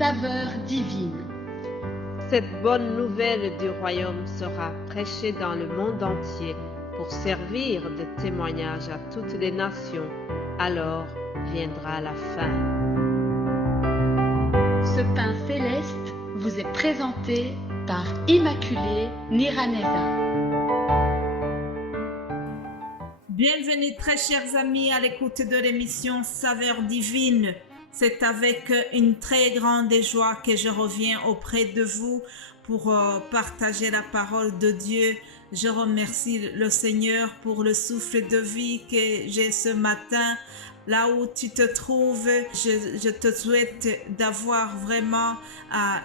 saveur divine. Cette bonne nouvelle du royaume sera prêchée dans le monde entier pour servir de témoignage à toutes les nations. Alors viendra la fin. Ce pain céleste vous est présenté par Immaculée Niraneza. Bienvenue très chers amis à l'écoute de l'émission Saveur divine. C'est avec une très grande joie que je reviens auprès de vous pour partager la parole de Dieu. Je remercie le Seigneur pour le souffle de vie que j'ai ce matin. Là où tu te trouves, je te souhaite d'avoir vraiment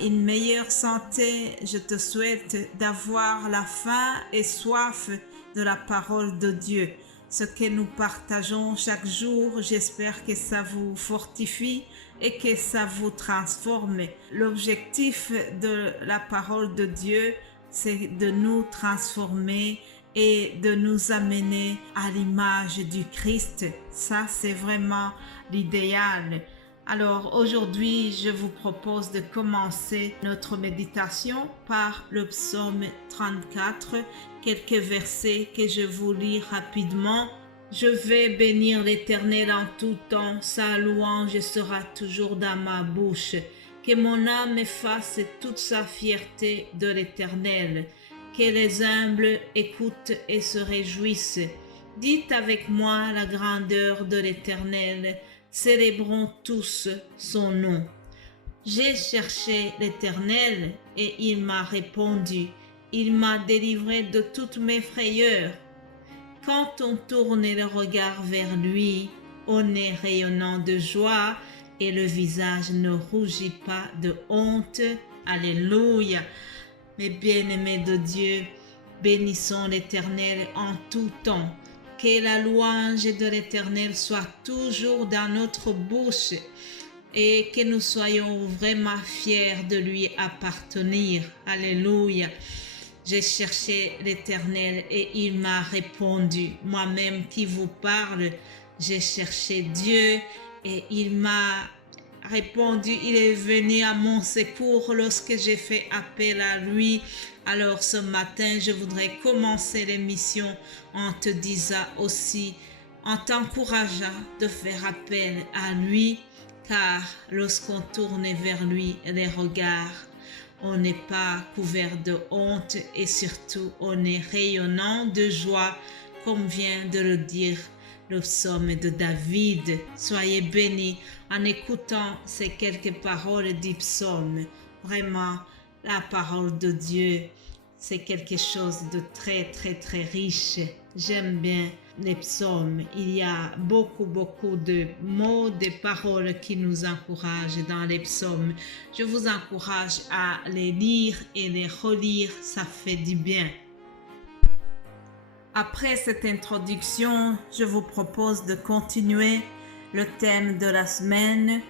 une meilleure santé. Je te souhaite d'avoir la faim et soif de la parole de Dieu. Ce que nous partageons chaque jour, j'espère que ça vous fortifie et que ça vous transforme. L'objectif de la parole de Dieu, c'est de nous transformer et de nous amener à l'image du Christ. Ça, c'est vraiment l'idéal. Alors aujourd'hui, je vous propose de commencer notre méditation par le psaume 34, quelques versets que je vous lis rapidement. Je vais bénir l'Éternel en tout temps, sa louange sera toujours dans ma bouche. Que mon âme efface toute sa fierté de l'Éternel. Que les humbles écoutent et se réjouissent. Dites avec moi la grandeur de l'Éternel. Célébrons tous son nom. J'ai cherché l'Éternel et il m'a répondu. Il m'a délivré de toutes mes frayeurs. Quand on tourne le regard vers lui, on est rayonnant de joie et le visage ne rougit pas de honte. Alléluia. Mes bien-aimés de Dieu, bénissons l'Éternel en tout temps. Que la louange de l'Éternel soit toujours dans notre bouche et que nous soyons vraiment fiers de lui appartenir. Alléluia. J'ai cherché l'Éternel et il m'a répondu. Moi-même qui vous parle, j'ai cherché Dieu et il m'a répondu. Il est venu à mon secours lorsque j'ai fait appel à lui. Alors ce matin, je voudrais commencer l'émission en te disant aussi, en t'encourageant de faire appel à lui, car lorsqu'on tourne vers lui les regards, on n'est pas couvert de honte et surtout on est rayonnant de joie, comme vient de le dire le psaume de David. Soyez bénis en écoutant ces quelques paroles du psaume. Vraiment, la parole de Dieu, c'est quelque chose de très, très, très riche. J'aime bien les psaumes. Il y a beaucoup de mots, de paroles qui nous encouragent dans les psaumes. Je vous encourage à les lire et les relire. Ça fait du bien. Après cette introduction, je vous propose de continuer le thème de la semaine.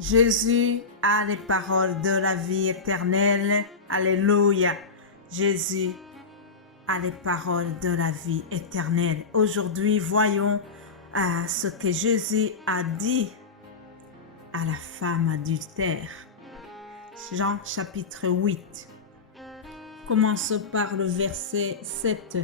Jésus a les paroles de la vie éternelle. Alléluia. Jésus a les paroles de la vie éternelle. Aujourd'hui, voyons ce que Jésus a dit à la femme adultère. Jean chapitre 8. Commençons par le verset 7.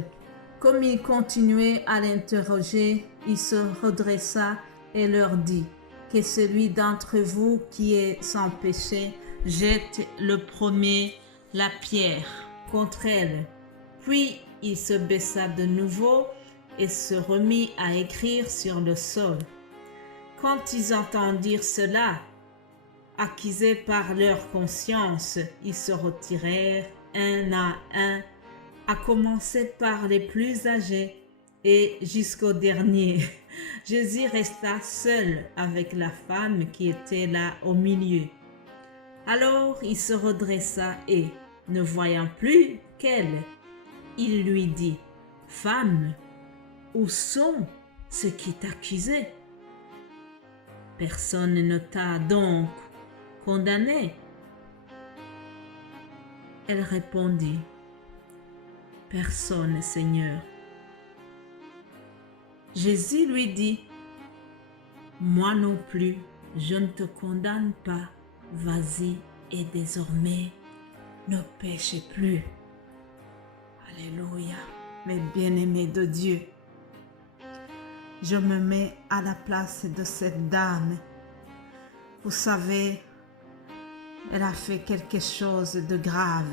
Comme il continuait à l'interroger, il se redressa et leur dit, que celui d'entre vous qui est sans péché jette le premier la pierre contre elle. Puis il se baissa de nouveau et se remit à écrire sur le sol. Quand ils entendirent cela, accusés par leur conscience, ils se retirèrent un à un, à commencer par les plus âgés et jusqu'au dernier. Jésus resta seul avec la femme qui était là au milieu. Alors il se redressa et, ne voyant plus qu'elle, il lui dit, « Femme, où sont ceux qui t'accusaient? Personne ne t'a donc condamné? » Elle répondit, « Personne, Seigneur. » Jésus lui dit, « Moi non plus, je ne te condamne pas. vas-y et désormais ne péchez plus. Alléluia, mes bien-aimés de Dieu. Je me mets à la place de cette dame. Vous savez, elle a fait quelque chose de grave.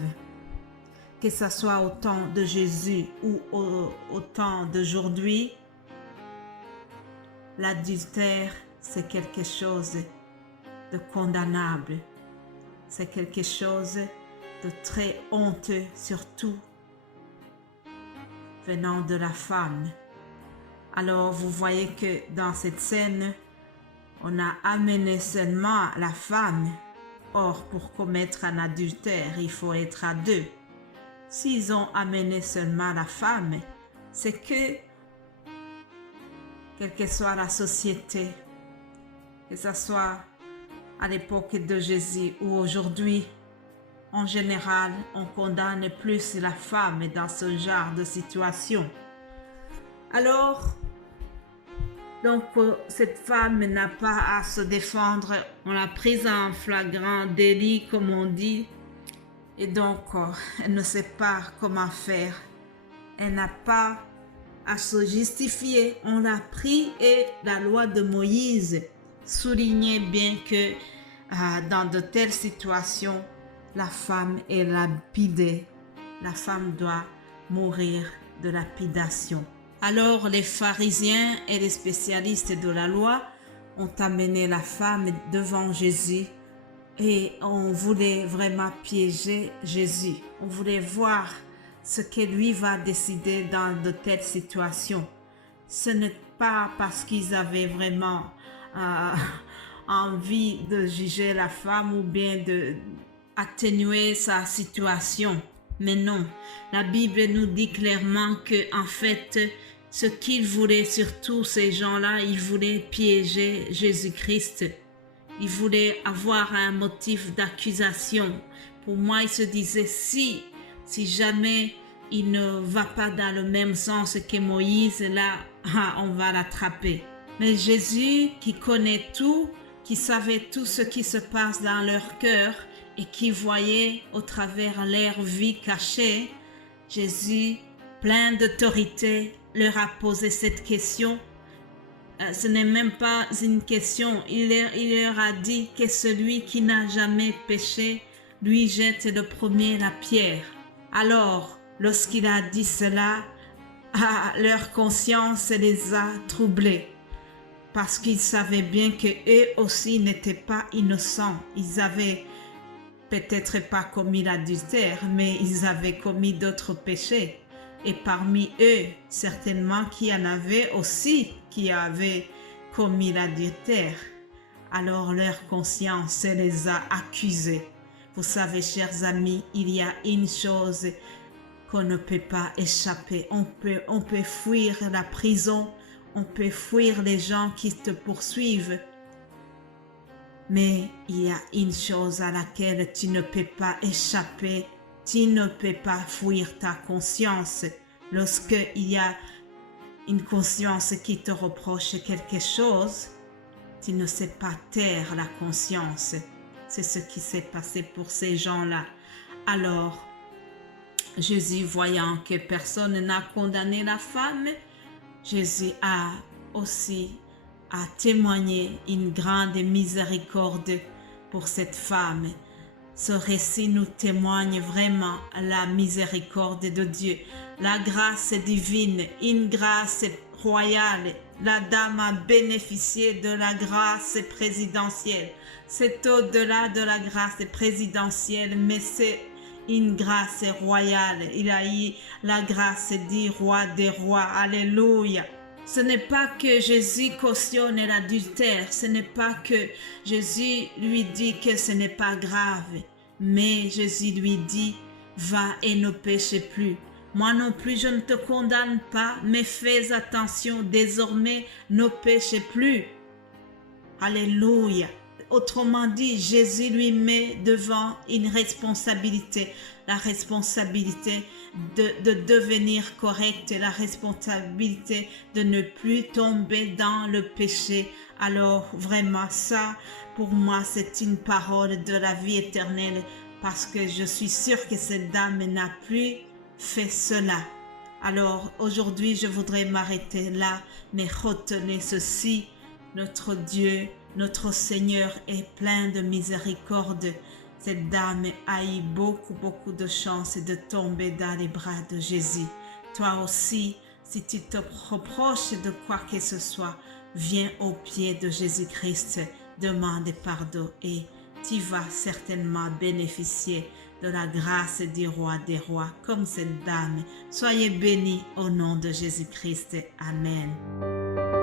Que ce soit au temps de Jésus ou au temps d'aujourd'hui, l'adultère, c'est quelque chose de condamnable. C'est quelque chose de très honteux, surtout venant de la femme. Alors vous voyez que dans cette scène, on a amené seulement la femme. Or, pour commettre un adultère, il faut être à deux. S'ils ont amené seulement la femme, c'est que, quelle que soit la société, que ce soit à l'époque de Jésus ou aujourd'hui, en général, on condamne plus la femme dans ce genre de situation. Alors, donc, cette femme n'a pas à se défendre. On l'a prise en flagrant délit, comme on dit. Et donc, elle ne sait pas comment faire. Elle n'a pas à se justifier. On l'a pris et la loi de Moïse soulignait bien que dans de telles situations, la femme est lapidée. La femme doit mourir de lapidation. Alors les pharisiens et les spécialistes de la loi ont amené la femme devant Jésus et on voulait vraiment piéger Jésus. On voulait voir ce que lui va décider dans de telles situations. Ce n'est pas parce qu'ils avaient vraiment envie de juger la femme ou bien d'atténuer sa situation. Mais non, la Bible nous dit clairement que en fait, ce qu'ils voulaient surtout, ces gens-là, ils voulaient piéger Jésus-Christ. Ils voulaient avoir un motif d'accusation. Pour moi, ils se disaient, si jamais il ne va pas dans le même sens que Moïse, là, on va l'attraper. Mais Jésus, qui connaît tout, qui savait tout ce qui se passe dans leur cœur et qui voyait au travers leur vie cachée, Jésus, plein d'autorité, leur a posé cette question. Ce n'est même pas une question. Il leur a dit que celui qui n'a jamais péché, lui jette le premier la pierre. Alors, lorsqu'il a dit cela, leur conscience les a troublés. Parce qu'ils savaient bien qu'eux aussi n'étaient pas innocents. Ils avaient peut-être pas commis l'adultère, mais ils avaient commis d'autres péchés. Et parmi eux, certainement qu'il y en avait aussi qui avaient commis l'adultère. Alors leur conscience les a accusés. Vous savez, chers amis, il y a une chose qu'on ne peut pas échapper. On peut fuir la prison, on peut fuir les gens qui te poursuivent. Mais il y a une chose à laquelle tu ne peux pas échapper. Tu ne peux pas fuir ta conscience. Lorsqu'il y a une conscience qui te reproche quelque chose, tu ne sais pas taire la conscience. C'est ce qui s'est passé pour ces gens-là. Alors, Jésus, voyant que personne n'a condamné la femme, Jésus a aussi témoigné une grande miséricorde pour cette femme. Ce récit nous témoigne vraiment la miséricorde de Dieu, la grâce divine, une grâce royale. La dame a bénéficié de la grâce présidentielle. C'est au-delà de la grâce présidentielle, mais c'est une grâce royale. Il a eu la grâce du roi des rois. Alléluia. Ce n'est pas que Jésus cautionne l'adultère, ce n'est pas que Jésus lui dit que ce n'est pas grave, mais Jésus lui dit, va et ne péche plus. Moi non plus, je ne te condamne pas, mais fais attention, désormais ne péche plus. Alléluia. Autrement dit, Jésus lui met devant une responsabilité, la responsabilité de devenir correct, la responsabilité de ne plus tomber dans le péché. Alors vraiment ça, pour moi, c'est une parole de la vie éternelle parce que je suis sûre que cette dame n'a plus fait cela. Alors aujourd'hui, je voudrais m'arrêter là, mais retenez ceci, notre Dieu, notre Seigneur est plein de miséricorde. Cette dame a eu beaucoup de chance de tomber dans les bras de Jésus. Toi aussi, si tu te reproches de quoi que ce soit, viens au pied de Jésus-Christ, demande pardon et tu vas certainement bénéficier de la grâce du roi des rois comme cette dame. Soyez bénis au nom de Jésus-Christ. Amen.